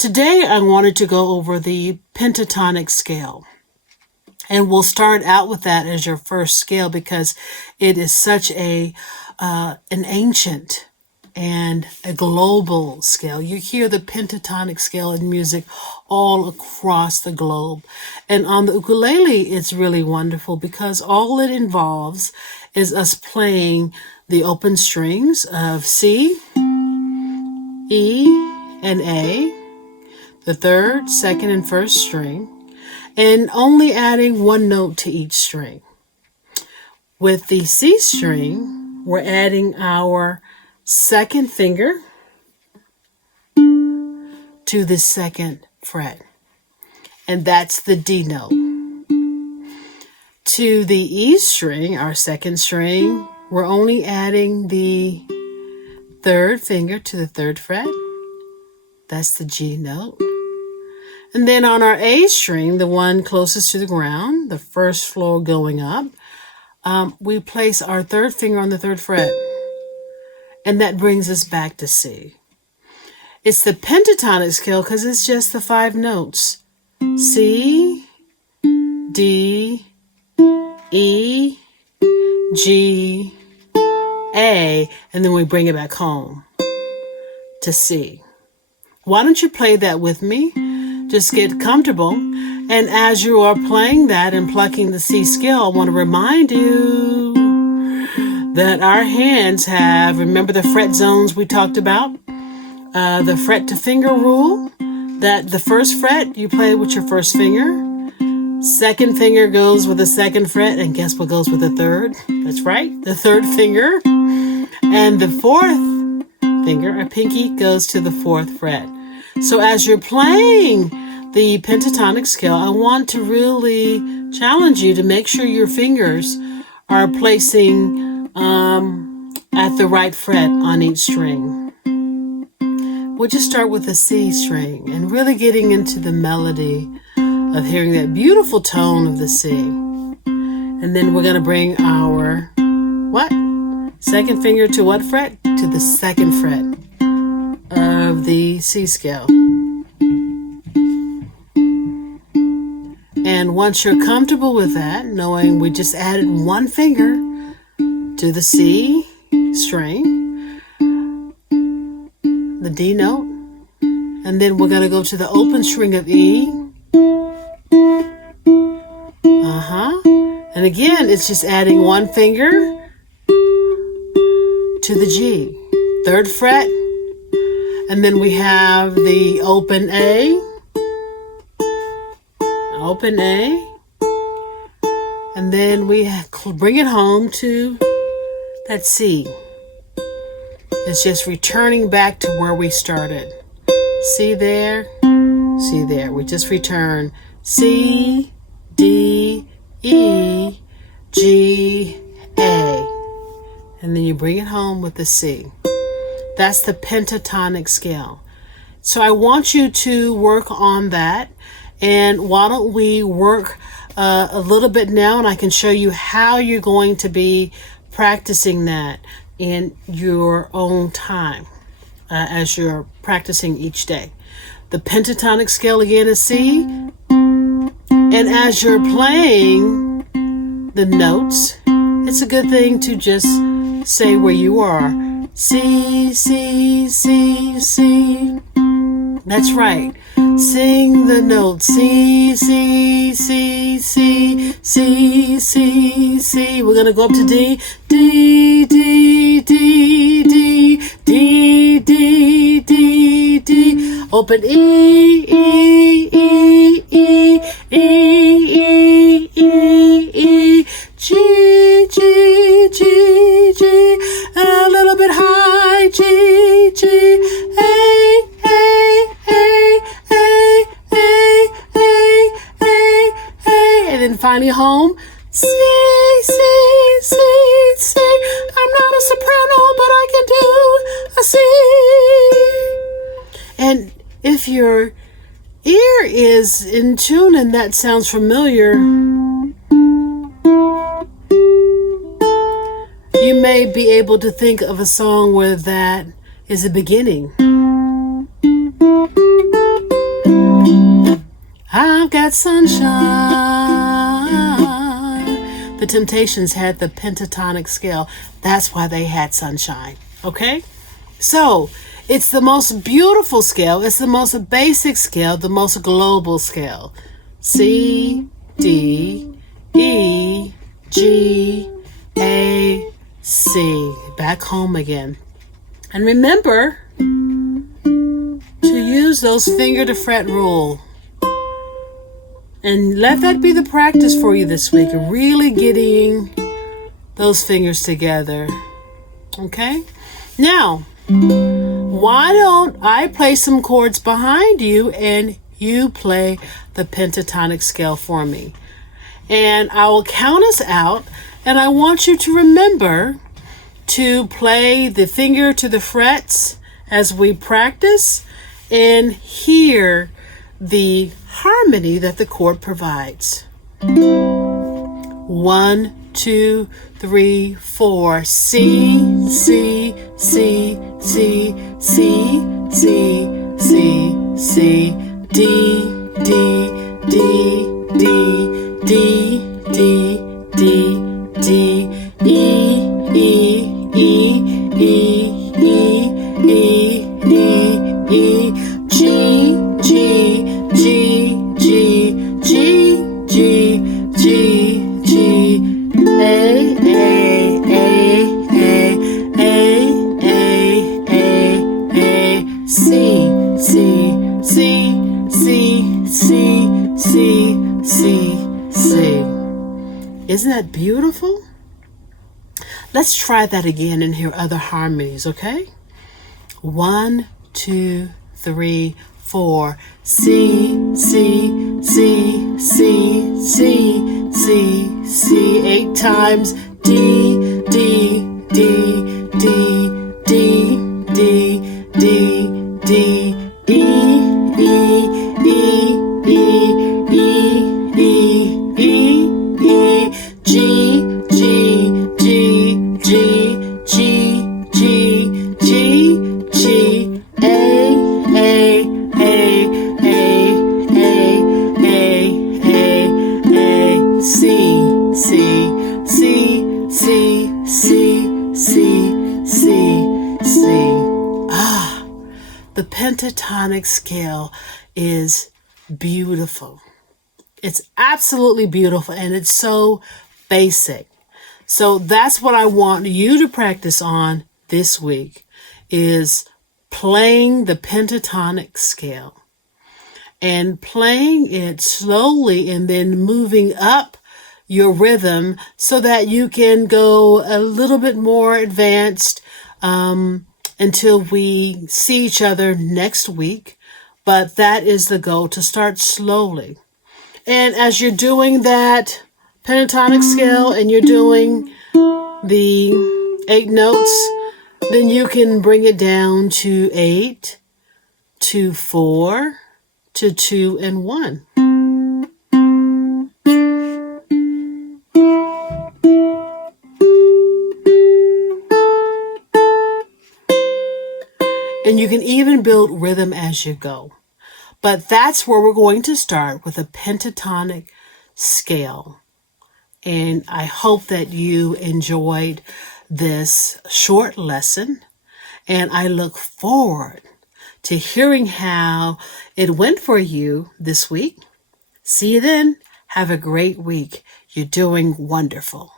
Today I wanted to go over the pentatonic scale. And we'll start out with that as your first scale because it is such an ancient and a global scale. You hear the pentatonic scale in music all across the globe. And on the ukulele, it's really wonderful because all it involves is us playing the open strings of C, E, and A, the third, second, and first string, and only adding one note to each string. With the C string, we're adding our second finger to the second fret, and that's the D note. To the E string, our second string, we're only adding the third finger to the third fret. That's the G note. And then on our A string, the one closest to the ground, the first floor going up, we place our third finger on the third fret. And that brings us back to C. It's the pentatonic scale because it's just the 5 notes. C, D, E, G, A, and then we bring it back home to C. Why don't you play that with me? Just get comfortable. And as you are playing that and plucking the C scale, I want to remind you that our hands have, remember the fret zones we talked about? The fret to finger rule, that the first fret you play with your first finger. Second finger goes with the second fret, and guess what goes with the third? That's right, the third finger. And the fourth finger, our pinky, goes to the fourth fret. So as you're playing the pentatonic scale, I want to really challenge you to make sure your fingers are placing at the right fret on each string. We'll just start with the C string and really getting into the melody of hearing that beautiful tone of the C. And then we're going to bring our second finger to what fret? To the second fret of the C scale. And once you're comfortable with that, knowing we just added one finger to the C string, the D note, and then we're going to go to the open string of E. And again, it's just adding one finger to the G, third fret, and then we have the open A, and then we bring it home to that C. It's just returning back to where we started. C there, C there. We just return C, D, E, G, A. And then you bring it home with the C. That's the pentatonic scale. So I want you to work on that. And why don't we work a little bit now, and I can show you how you're going to be practicing that in your own time as you're practicing each day. The pentatonic scale again is C. And as you're playing the notes, it's a good thing to just say where you are. C, C, C, C. That's right. Sing the notes. C, C, C, C, C, C, C. We're going to go up to D. D, D, D, D, D, D, D, D. Open E, E, E, E, E, E, E, E. G, G, G, G. And a little bit high. G, G, A, A, A, A, A, A, A, A. And then finally home. C, C, C, C. I'm not a soprano, but I can do a C. And if your ear is in tune and that sounds familiar, you may be able to think of a song where that is a beginning. I've got sunshine. The Temptations had the pentatonic scale. That's why they had sunshine. Okay? So, it's the most beautiful scale. It's the most basic scale, the most global scale. C, D, E, G, A, C. Back home again. And remember to use those finger to fret rule. And let that be the practice for you this week. Really getting those fingers together. Okay? Now, why don't I play some chords behind you and you play the pentatonic scale for me? And I will count us out, and I want you to remember to play the finger to the frets as we practice and hear the harmony that the chord provides. 1, 2, 3, 4. C, C, C, C, C, C, C, C, D, D, D, D, D, D, D, D, E, E, E, E, E, E, E, E, G, G, G, G, G, G, G, G, A, A, A, A, A, A, A, A, C, C, C, C, C, C, C, C. Isn't that beautiful? Let's try that again and hear other harmonies, okay? 1, 2, 3, 4. C, C, C, C, C, C, C. 8 times. D, D, D, D, D, D, D, D, E, E, E, E, E, E, E, E, G, G, G, G, G, G, G, G, A, A, A, A, A, A, A, A, C, C, C, C, C, C, C, C. The pentatonic scale is beautiful. It's absolutely beautiful, and it's so basic. So that's what I want you to practice on this week, is playing the pentatonic scale and playing it slowly and then moving up your rhythm so that you can go a little bit more advanced until we see each other next week. But that is the goal, to start slowly. And as you're doing that pentatonic scale and you're doing the 8 notes, then you can bring it down to 8, to 4, to 2, and 1. And you can even build rhythm as you go. But that's where we're going to start, with a pentatonic scale. And I hope that you enjoyed this short lesson. And I look forward to hearing how it went for you this week. See you then. Have a great week. You're doing wonderful.